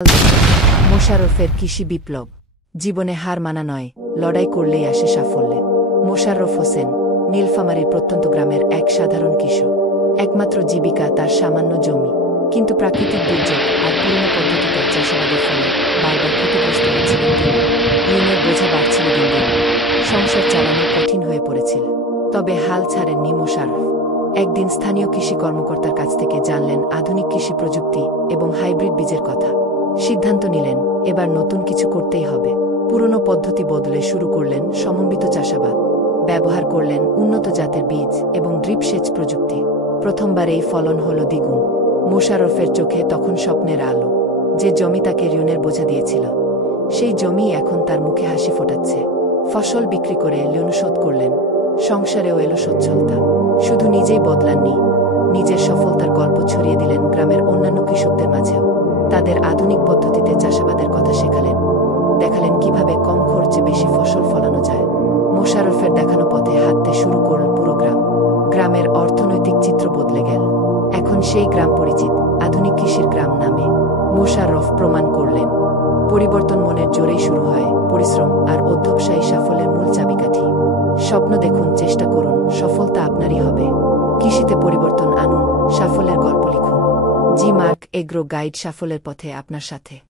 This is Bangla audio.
মোশাররফের কৃষি বিপ্লব। জীবনে হার মানা নয়, লড়াই করলেই আসে সাফল্যে। মোশাররফ হোসেন নীলফামারীর প্রত্যন্ত গ্রামের এক সাধারণ কৃষক। একমাত্র জীবিকা তার সামান্য জমি। কিন্তু প্রাকৃতিক দুর্যোগ আর পুরনো পদ্ধতিতে চাষাবাদের ফলে বারবার ক্ষতিগ্রস্ত হচ্ছিলেন তিনি। ঋণের বোঝা বাড়ছিল দিন দিন, সংসার চালানো কঠিন হয়ে পড়েছিল। তবে হাল ছাড়েননি মোশাররফ। একদিন স্থানীয় কৃষি কর্মকর্তার কাছ থেকে জানলেন আধুনিক কৃষি প্রযুক্তি এবং হাইব্রিড বীজের কথা। সিদ্ধান্ত নিলেন এবার নতুন কিছু করতেই হবে। পুরনো পদ্ধতি বদলে শুরু করলেন সমন্বিত চাষাবাদ। ব্যবহার করলেন উন্নত জাতের বীজ এবং ড্রিপ সেচ প্রযুক্তি। প্রথমবারেই ফলন হল দ্বিগুণ। মোশাররফের চোখে তখন স্বপ্নের আলো। যে জমি তাকে ঋণের বোঝা দিয়েছিল, সেই জমি এখন তার মুখে হাসি ফোটাচ্ছে। ফসল বিক্রি করে ঋণ শোধ করলেন, সংসারেও এলো সচ্ছলতা। শুধু নিজেই বদলাননি, নিজের সফলতার গল্প ছড়িয়ে দিলেন গ্রামের অন্যান্য কৃষকদের মাঝেও। তাদের আধুনিক পদ্ধতিতে চাষাবাদের কথা শেখালেন, দেখালেন কিভাবে কম খরচে বেশি ফসল ফলানো যায়। মোশাররফের দেখানো পথে হাঁটতে শুরু করল পুরো গ্রাম। গ্রামের অর্থনৈতিক চিত্র বদলে গেল। এখন সেই গ্রাম পরিচিত আধুনিক কৃষির গ্রাম নামে। মোশাররফ প্রমাণ করলেন, পরিবর্তন মনের জোরেই শুরু হয়। পরিশ্রম আর অধ্যবসায়ী সাফল্যের মূল চাবিকাঠি। স্বপ্ন দেখুন, চেষ্টা করুন, সফলতা আপনারই হবে। কৃষিতে পরিবর্তন আনুন, সাফল্যের গল্প লিখুন। জি মার্ক এগ্রো গাইড সাফল্যের পথে আপনার সাথে।